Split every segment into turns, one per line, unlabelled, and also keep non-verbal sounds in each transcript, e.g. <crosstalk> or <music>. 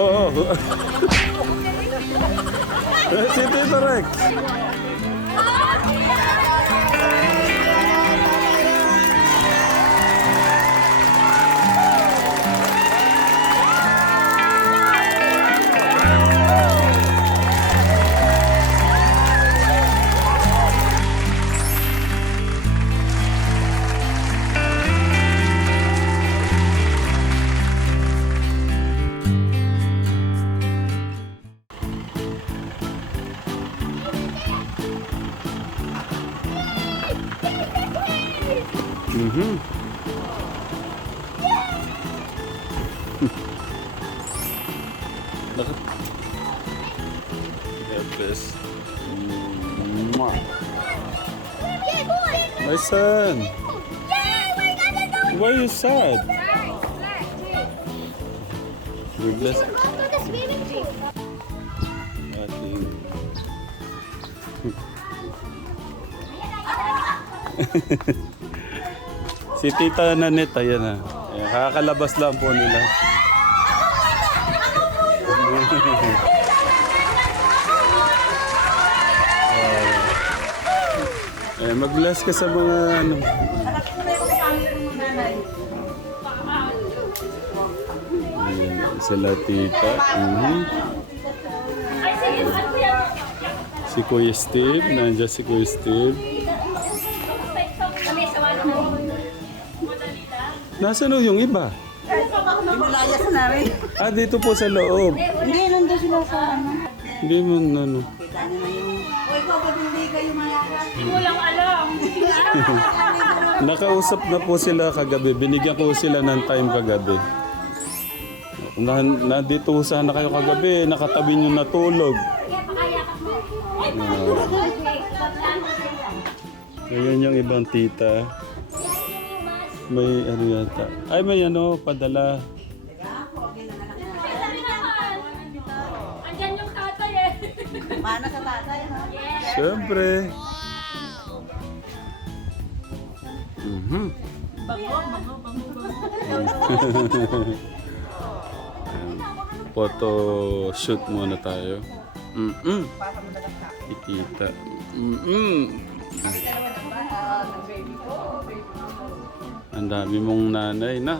Oo. Si Tito Rex. Mhm. Naka... God bless. Mwah. My son, why are you sad? God bless. Ating... si Tita Nanette, ayan na. Ayan, kakakalabas lang po nila. <laughs> Eh, mag-bless ka sa mga ano. Ayan, sila tita. Mhm. Si Kuya Steve, nandiyan si Kuya Steve. Nasaan yung iba?
Malayas namin.
Ah, dito po sa loob.
Hindi, nandun sila sa ano.
Hindi mo ano.
Kita nyo na yung... O ikaw, ba't hindi kayo mayara? <laughs>
Nakausap na po sila kagabi. Binigyan ko sila ng time kagabi. Na, nandito sana kayo kagabi. Nakatabi nyo natulog. Ayan yung ibang tita. May ano yata. Ay, may ano, padala.
Andyan yung tatay eh.
Mana sa tatay, ha?
Siyempre. Mhm. Photo shoot muna tayo. Mm-mm. Ikita. Mm-mm. Ang dami mong nanay na.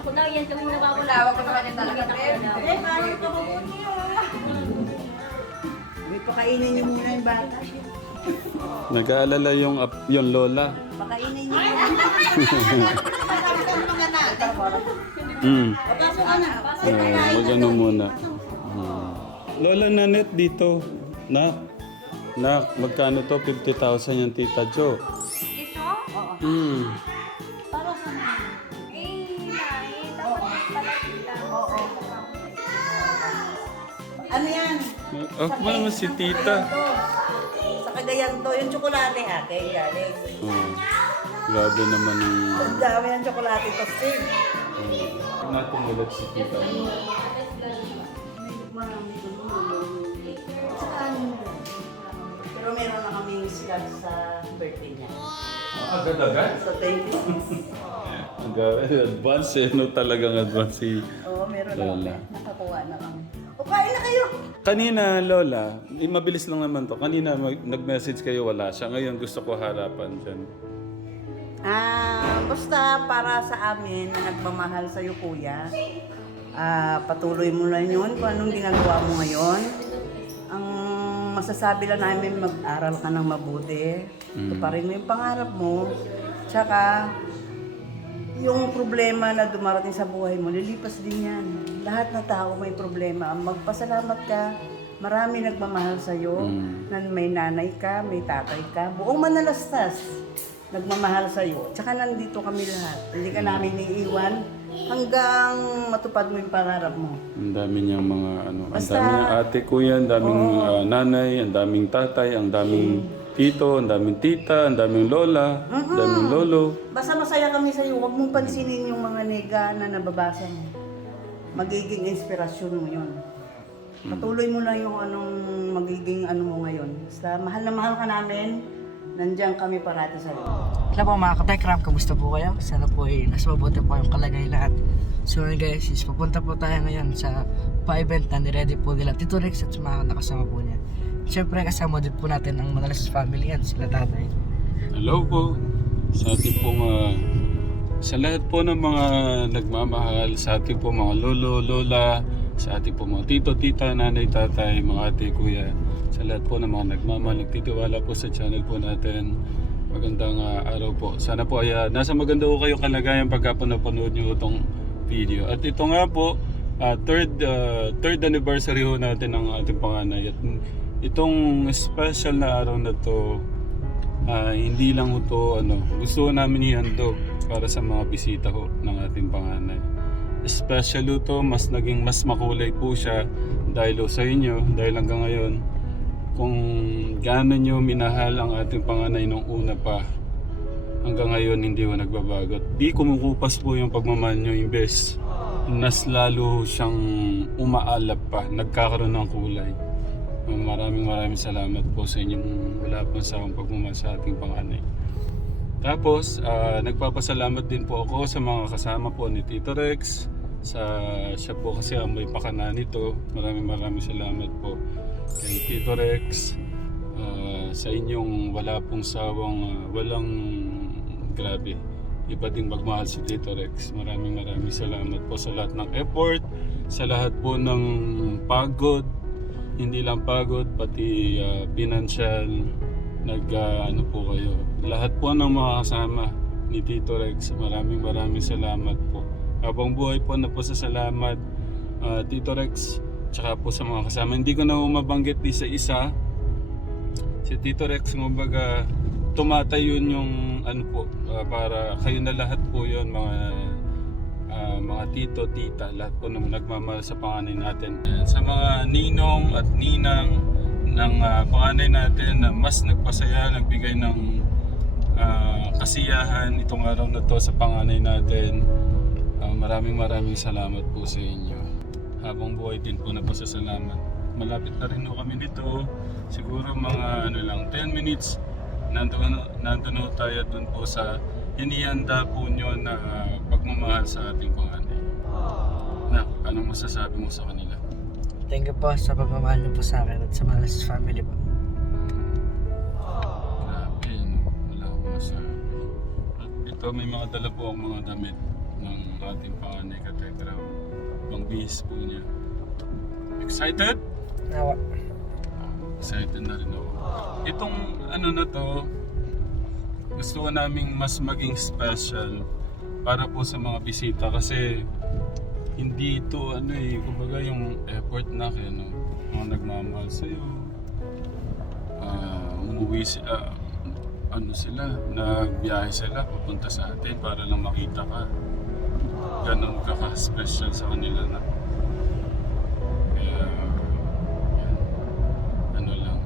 Ako daw yan tuwing nawawala.
Tawag ko sa kanya talaga. Eh, kayo ka ba May pakainin niyo muna yung bata.
Nag-aalala yung, ap- yung lola.
Pakainin niyo muna. Pakainin mo mga natin.
Mm.
Papasok ka na.
Uh, Mag-ano muna. Hmm. Lola Nanette dito. Na? Na, magkano to? 50,000 yung tita Jo.
Ito?
Hmm.
Para sa mga.
Eh, nai. Dapat pala kita.
Oo. Ano yan?
Oh, mama si tita.
Sa Cagayan to, yung tsokolate ate, galing.
Oh. Grabe naman yung...
Ang dami ng tsokolate to, Steve.
Natin ulit si tita.
Birthday niya.
Agad-agad?
So, thank you.
Advance eh, no? Talagang advance si...
Oo, meron na
Lola.
kami. Nakakuha na kami. O, kain na kayo!
Kanina, Lola, eh, mabilis lang naman to. Kanina mag- nag-message kayo, wala siya. Ngayon gusto ko harapan dyan.
Ah, basta para sa amin na nagmamahal sa iyo, kuya. Ah, patuloy mo lang yun kung anong ginagawa mo ngayon. Ang masasabi lang namin, mag-aral ka ng mabuti. Tuparin mo yung pangarap mo. Tsaka, yung problema na dumarating sa buhay mo, lilipas din yan. Lahat na tao may problema. Magpasalamat ka. Marami nagmamahal sa iyo. Na may nanay ka, may tatay ka. Buong manalastas nagmamahal sa iyo. Tsaka nandito kami lahat. Hindi ka namin iiwan hanggang matupad mo yung pangarap mo.
Ang dami niyang mga ano, ang
Basta-
daming ate kuya, ang daming ah, nanay, ang daming tatay, ang daming tito, ang daming tita, ang daming lola, ang daming lolo.
Basta masaya kami sa iyo. Huwag mong pansinin yung mga nega na nababasa mo. Magiging inspirasyon mo yun. Patuloy mo lang yung anong magiging ano mo ngayon. Basta mahal na mahal ka namin. Nandiyan kami parati sa iyo.
Hello po mga katekram, kamusta po kayo? Sana po ay nasa mabuti po yung kalagay lahat. So ngayon guys, is papunta po tayo ngayon sa pa-event na niready po nila Tito Rex at sa mga nakasama po niya. Siyempre kasama din po natin ang madalas family yan, sila tatay.
Hello po sa ating pong ah, sa lahat po ng mga nagmamahal, sa ating po mga lolo, lola, sa ating po mga tito, tita, nanay, tatay, mga ate, kuya, sa lahat po ng mga nagmamahal, nagtitiwala po sa channel po natin. Magandang ah, araw po. Sana po ay ah, nasa maganda po kayo kalagayan pagka po napanood nyo itong video. At ito nga po, ah, third ah, third anniversary ho natin ng ating panganay. At itong special na araw na to, Ah, hindi lang ito ano, gusto namin ihandog para sa mga bisita ho ng ating panganay. Especially to, mas naging mas makulay po siya dahil sa inyo, dahil hanggang ngayon, kung gaano nyo minahal ang ating panganay nung una pa, hanggang ngayon hindi ho nagbabago. Di kumukupas po yung pagmamahal nyo, imbes nas lalo siyang umaalap pa, nagkakaroon ng kulay. Maraming maraming salamat po sa inyong wala pang sawang pagmamahal sa ating panganay. Tapos, ah, nagpapasalamat din po ako sa mga kasama po ni Tito Rex. Sa, siya po kasi ang may pakana nito. Maraming maraming salamat po kay Tito Rex. Ah, sa inyong wala pong sawang, ah, walang grabe. Iba ding magmahal si Tito Rex. Maraming maraming salamat po sa lahat ng effort, sa lahat po ng pagod, hindi lang pagod pati ah, financial nag ah, ano po kayo lahat po ng mga kasama ni Tito Rex maraming maraming salamat po habang buhay po na po sa salamat ah, Tito Rex tsaka po sa mga kasama hindi ko na mabanggit isa isa si Tito Rex kumbaga tumatayon yung ano po ah, para kayo na lahat po yon mga ah, mga tito, tita, lahat po na nagmamahal sa panganay natin. Sa mga ninong at ninang ng ah, panganay natin na mas nagpasaya, nagbigay ng ah, kasiyahan itong araw na to sa panganay natin. Ah, maraming maraming salamat po sa inyo. Habang buhay din po na pasasalamat. Malapit na rin po kami nito. Siguro mga ano lang, 10 minutes nandun ho tayo dun po sa hinihanda po nyo na pagmamahal sa ating panganay. Na, anong masasabi mo sa kanila?
Thank you po sa pagmamahal niyo po sa akin at sa madalas family po.
Grabe, no? Wala akong masabi. At ito, may mga dala po ang mga damit ng ating panganay kategra. Pang bihis po niya. Excited?
Nawa.
Excited na rin ako. Itong ano na to, gusto ko naming mas maging special para po sa mga bisita kasi hindi ito ano eh, kumbaga yung effort na kayo, no? mga nagmamahal sa'yo, ah umuwi si, ah, ano sila, nagbiyahe sila papunta sa atin para lang makita ka. Ganon ka ka-special sa kanila na. Kaya, yan ano lang,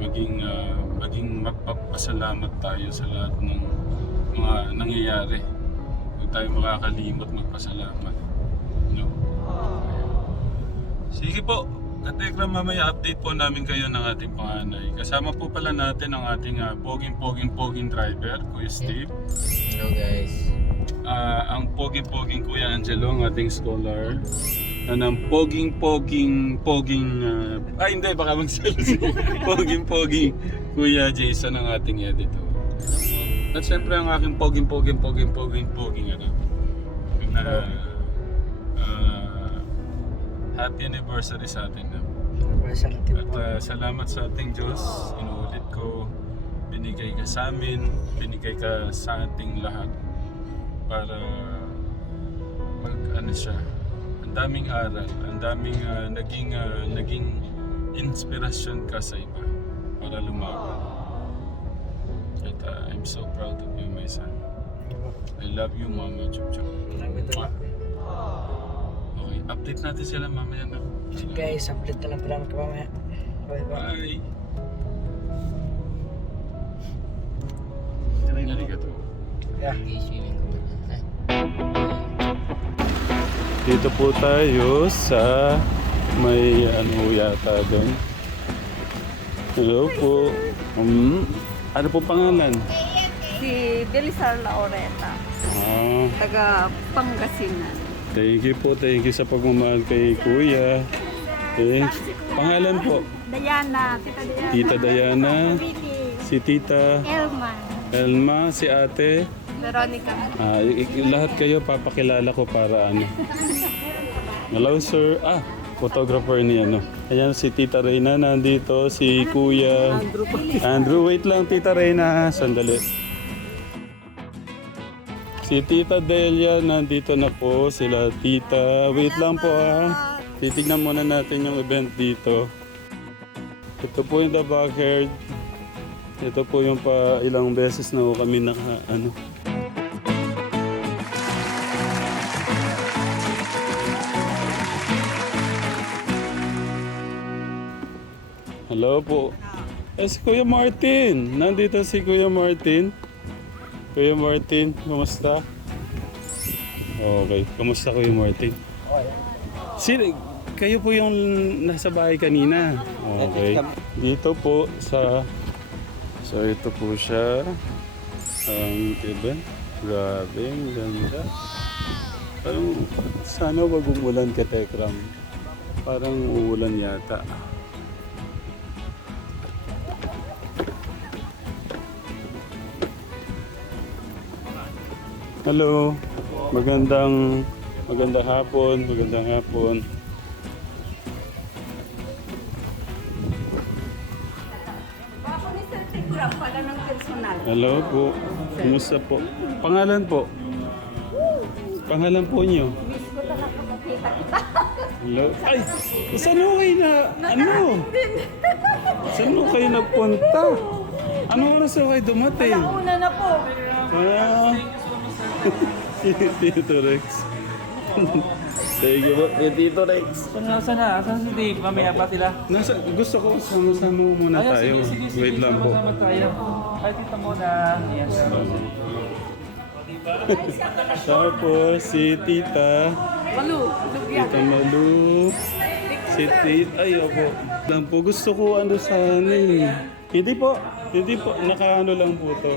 maging ah, maging magpapasalamat tayo sa lahat ng mga nangyayari. Huwag tayo makakalimot magpasalamat. No? Sige po, Katekra, mamaya update po namin kayo ng ating panganay. Kasama po pala natin ang ating ah, poging-poging-poging driver, Kuya Steve.
Hello guys.
Ah, ang poging-poging Kuya Angelo, ang ating scholar. Na ng poging-poging-poging... ah, ay hindi, baka magsalisi. <laughs> poging-poging Kuya Jason, ang ating editor. At syempre ang aking poging-poging-poging-poging-poging ano. Na, ah, happy anniversary sa atin.
Tip
At uh, salamat sa ating Diyos. Inuulit ko, binigay ka sa amin, binigay ka sa ating lahat para mag ano siya. Ang daming aral, ang daming uh, naging uh, naging inspirasyon ka sa iba para lumago. At uh, I'm so proud of you, my son. I love you, Mama Chup Chup. Okay, update natin sila mamaya na.
Guys, update na lang po namin kamamaya. Bye bye.
Bye!
Yeah.
Dito po tayo sa may ano yata doon. Hello po. Um, ano po pangalan?
Si Belisar Laureta,
Ah,
taga Pangasinan.
Thank you po, thank you sa pagmamahal kay Kuya. Eh, pangalan po,
Diana, Tita Diana.
Tita Diana, si Tita
Elman.
Elma, si Ate.
Veronica.
Ah, y- y- lahat kayo papakilala ko para ano. Hello sir. Ah, photographer ni ano. Ayan si Tita Reyna nandito, si Kuya Andrew. wait lang Tita Reyna, sandali. Si Tita Delia nandito na po, sila Tita. Wait lang po ha. Titignan muna natin yung event dito. Ito po yung The Backyard. Ito po yung pa ilang beses na ho kami naka ano. Hello po. Eh, si Kuya Martin. Nandito si Kuya Martin. Kuya Martin, kumusta? Okay. Kumusta Kuya Martin? Sino, kayo po yung nasa bahay kanina. Okay. Dito po sa... So ito po siya. Ang event. Grabe, ang ganda. Parang sana wag umulan ka, Tekram. Parang uulan yata. Hello. Magandang magandang hapon, magandang hapon. Hello po. Kumusta po? Pangalan po? Pangalan po niyo?
Miss ko talaga makita kita.
Hello? Ay! Saan mo kayo na... Ano? Saan mo kayo nagpunta? Anong oras na kayo dumating?
Una na po.
Ah. Tito Rex. Thank you po. Eh, Tito Rex.
Saan na, saan na? Saan si Dave? Mamaya pa sila.
Nasa, gusto ko sama-sama muna
Ayun,
tayo.
sige, sige, sige.
Wait lang po.
Sama-sama tayo. Ay, tita mo na. Yes.
Tapos si Tita.
Malu, lugyan.
Tita Malu. Si Tita. Ay, opo. Lang po. Gusto ko ano sana eh. Hindi po. Hindi po. Nakaano lang po to.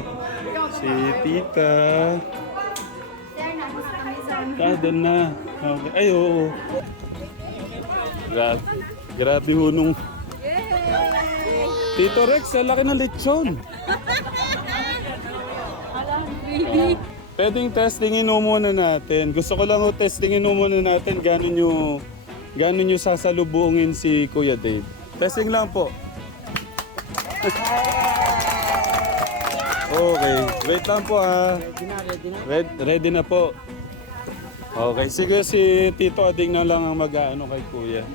Si Tita. Ah, doon na. Okay. Ay, oo. Grabe. Grabe ho nung... Tito Rex, ang laki ng lechon. Ah, Pwedeng testingin mo muna natin. Gusto ko lang ho testingin mo muna natin gano'n nyo, gano'n nyo sasalubungin si Kuya Dave. Testing lang po. okay, wait lang po ha. Ready, ready na po. Okay, sige si Tito Ading na lang ang mag-ano kay Kuya.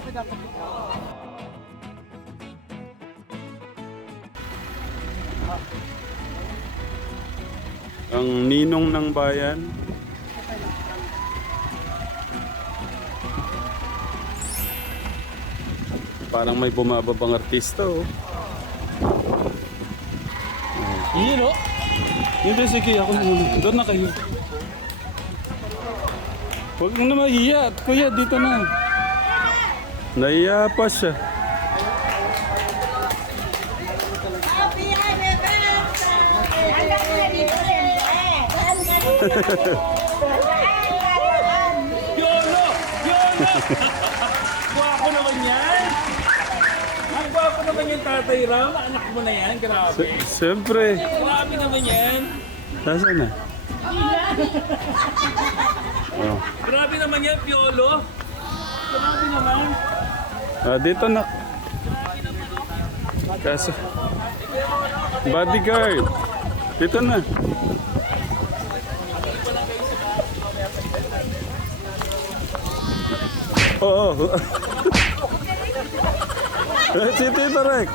Ang ninong ng bayan. Parang may bumababang artista oh.
Yun o.
Hindi, sige, ako muna. Doon na kayo. Huwag mo na mahiya. Kuya, dito na. Nahiya pa siya.
Yolo! Yolo! Gwapo naman yan! Ang gwapo naman yung tatay Ram. Anak mo na yan. Grabe.
S- Siyempre.
Grabe naman yan.
Nasaan na? <laughs> Oh.
Grabe naman yan, Piolo. Grabe naman.
Ah, dito na. Kaso, bodyguard. Dito na. Oo. Oh, <laughs> si Tito Rex.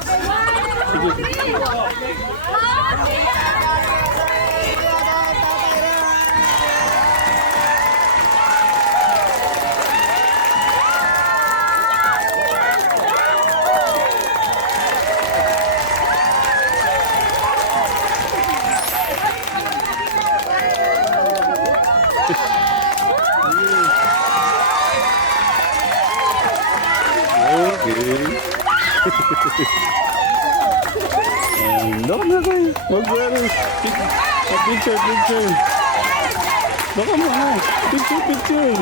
Sige. Okay. Hello na kayo. Mag-worry. Picture, picture. Baka mo. Picture, picture.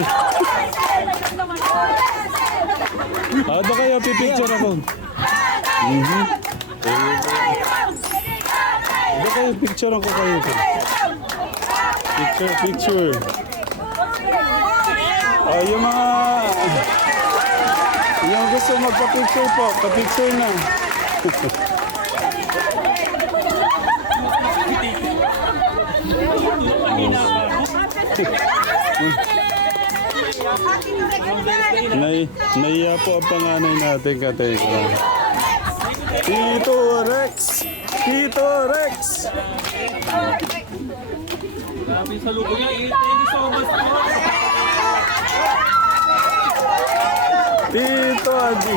Ah, doon kayo, pipicture ako. Mhm. Doon kayo, picture ako kayo. Picture, picture. Ah, mga... Gusto magpa-picture po, pa-picture na. Nay, naiya po ang panganay natin katekra. Tito Rex! Tito Rex!
Grabe sa lupo niya. Eh, Thank you so much po.
Tito Adi! <laughs>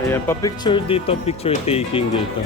Ayan, pa-picture dito, picture taking dito.